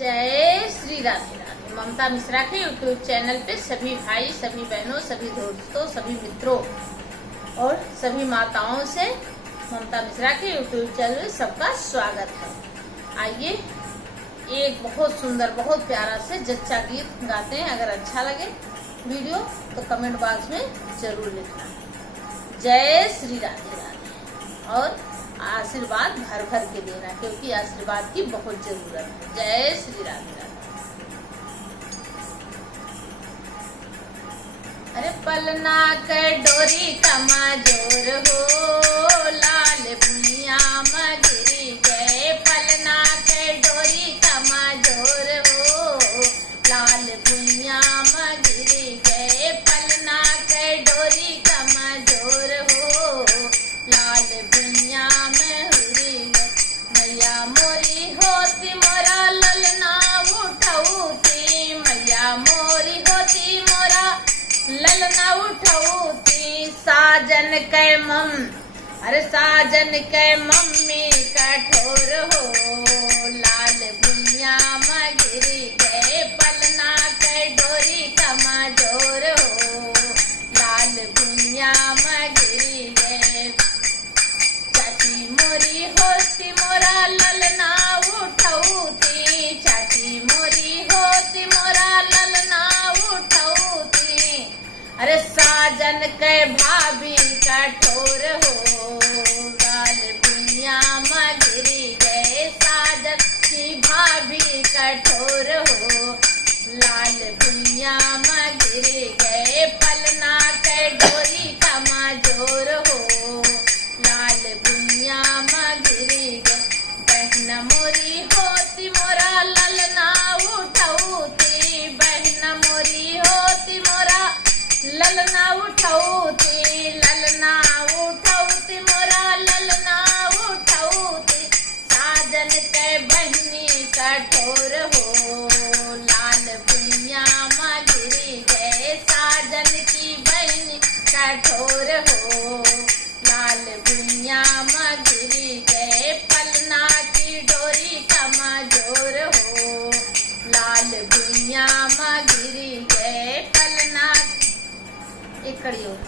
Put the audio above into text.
जय श्री राधे राधे। ममता मिश्रा के YouTube channel पे सभी भाई, सभी बहनों, सभी दोस्तों, सभी मित्रों और सभी माताओं से ममता मिश्रा के यूट्यूब चैनल में सबका स्वागत है। आइए एक बहुत सुंदर, बहुत प्यारा से जच्चा गीत गाते हैं। अगर अच्छा लगे वीडियो तो कमेंट बॉक्स में जरूर लिखना। जय श्री राधे राधे और आशीर्वाद भर भर के देना, क्योंकि आशीर्वाद की बहुत जरूरत है। जय श्री राधे राधे। अरे पलना के डोरी कमजोर हो, लाल भुइया मगिरी गए। पलना के डोरी कमजोर हो, लाल भुइया मगिरी गए। पलना के डोरी कमजोर हो, लाल भुइया में हुरी गए। मैया मोरी होती मोरा ललना उठौती, मैया मोरी होती मोरा ललना उठौती। साजन के अरे साजन के मम्मी कठोर हो, लाल भुइया मगिरी गए। पलना के डोरी कमजोर हो, लाल भुइया मगिरी गए। चाची मोरी होती मोरा ललना उठौती, चाची मोरी होती मोरा ललना उठौती। अरे साजन के भाभी कठोर हो, लाल भुइया मगिरी गए। साजन की भाभी कठोर हो, लाल भुइया मगिरी गए। पलना के डोरी कमजोर हो, लाल भुइया मगिरी गए। बहन मोरी होती मोरा ललना उठौती, बहन मोरी होती मोरा ललना उठौती, ललना उठौती मोरा ललना उठौती। साजन के बहनी कठोर हो, लाल भुइया मगिरी गए। साजन की बहनी कठोर हो, लाल भुइया मगिरी गए। पलना की डोरी कमजोर हो, लाल भुइया मगिरी गए। पलना एक कड़ी हो।